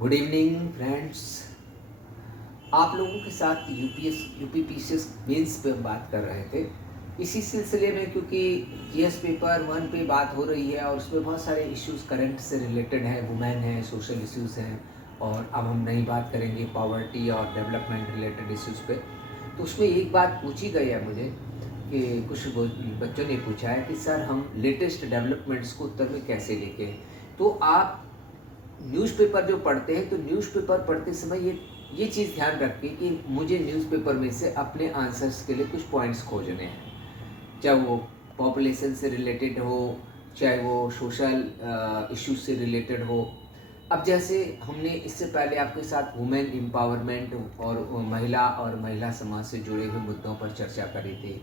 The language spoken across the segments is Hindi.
Good evening friends. आप लोगों के साथ यूपीपीसीएस मेंस पे हम बात कर रहे थे इसी सिलसिले में, क्योंकि जीएस पेपर 1 पे बात हो रही है और उसमें बहुत सारे इश्यूज करंट से रिलेटेड हैं, वुमेन हैं, सोशल इश्यूज हैं। और अब हम नई बात करेंगे पॉवर्टी और डेवलपमेंट रिलेटेड इश्यूज पे। तो उसमें एक बात पूछी गई है मुझे कि कुछ बच्चों ने पूछा है कि सर हम लेटेस्ट डेवलपमेंट्स को उत्तर में कैसे लेके। तो आप न्यूज़पेपर जो पढ़ते हैं तो न्यूज़पेपर पढ़ते समय ये चीज़ ध्यान रखें कि मुझे न्यूज़पेपर में से अपने आंसर्स के लिए कुछ पॉइंट्स खोजने हैं, चाहे वो पॉपुलेशन से रिलेटेड हो, चाहे वो सोशल इश्यूज से रिलेटेड हो। अब जैसे हमने इससे पहले आपके साथ वुमेन एम्पावरमेंट और महिला समाज से जुड़े हुए मुद्दों पर चर्चा करी थी।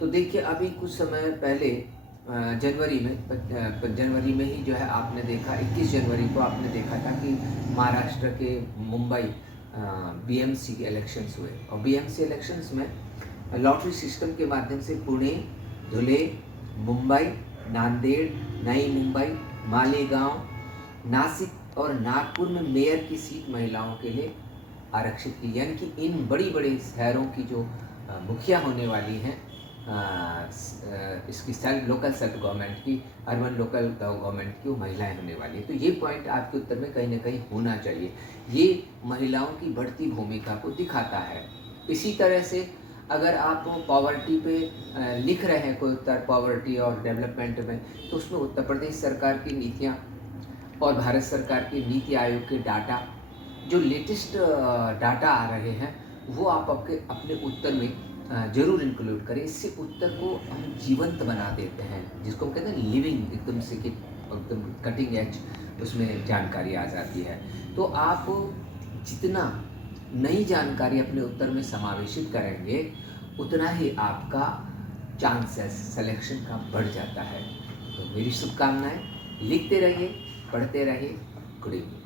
तो देखिए अभी कुछ समय पहले जनवरी में ही जो है आपने देखा, 21 जनवरी को आपने देखा था कि महाराष्ट्र के मुंबई बीएमसी के इलेक्शंस हुए। और बीएमसी इलेक्शंस में लॉटरी सिस्टम के माध्यम से पुणे, धुले, मुंबई, नांदेड़, नई मुंबई, मालेगांव, नासिक और नागपुर में मेयर की सीट महिलाओं के लिए आरक्षित की। यानी कि इन बड़ी बड़े शहरों की जो मुखिया होने वाली हैं, इसकी लोकल सेल्फ गवर्नमेंट की, अर्बन लोकल गवर्नमेंट की, वो महिलाएं होने वाली है। तो ये पॉइंट आपके उत्तर में कहीं ना कहीं होना चाहिए। ये महिलाओं की बढ़ती भूमिका को दिखाता है। इसी तरह से अगर आप पॉवर्टी पे लिख रहे हैं कोई उत्तर पॉवर्टी और डेवलपमेंट में, तो उसमें उत्तर प्रदेश सरकार की नीतियाँ और भारत सरकार के नीति आयोग के डाटा, जो लेटेस्ट डाटा आ रहे हैं, वो आप अपने उत्तर में जरूर इंक्लूड करें। इससे उत्तर को हम जीवंत बना देते हैं, जिसको हम कहते हैं लिविंग, एकदम से कि एकदम कटिंग एज उसमें जानकारी आ जाती है। तो आप जितना नई जानकारी अपने उत्तर में समावेशित करेंगे, उतना ही आपका चांसेस सिलेक्शन का बढ़ जाता है। तो मेरी शुभकामनाएं, लिखते रहिए, पढ़ते रहिए। Good evening.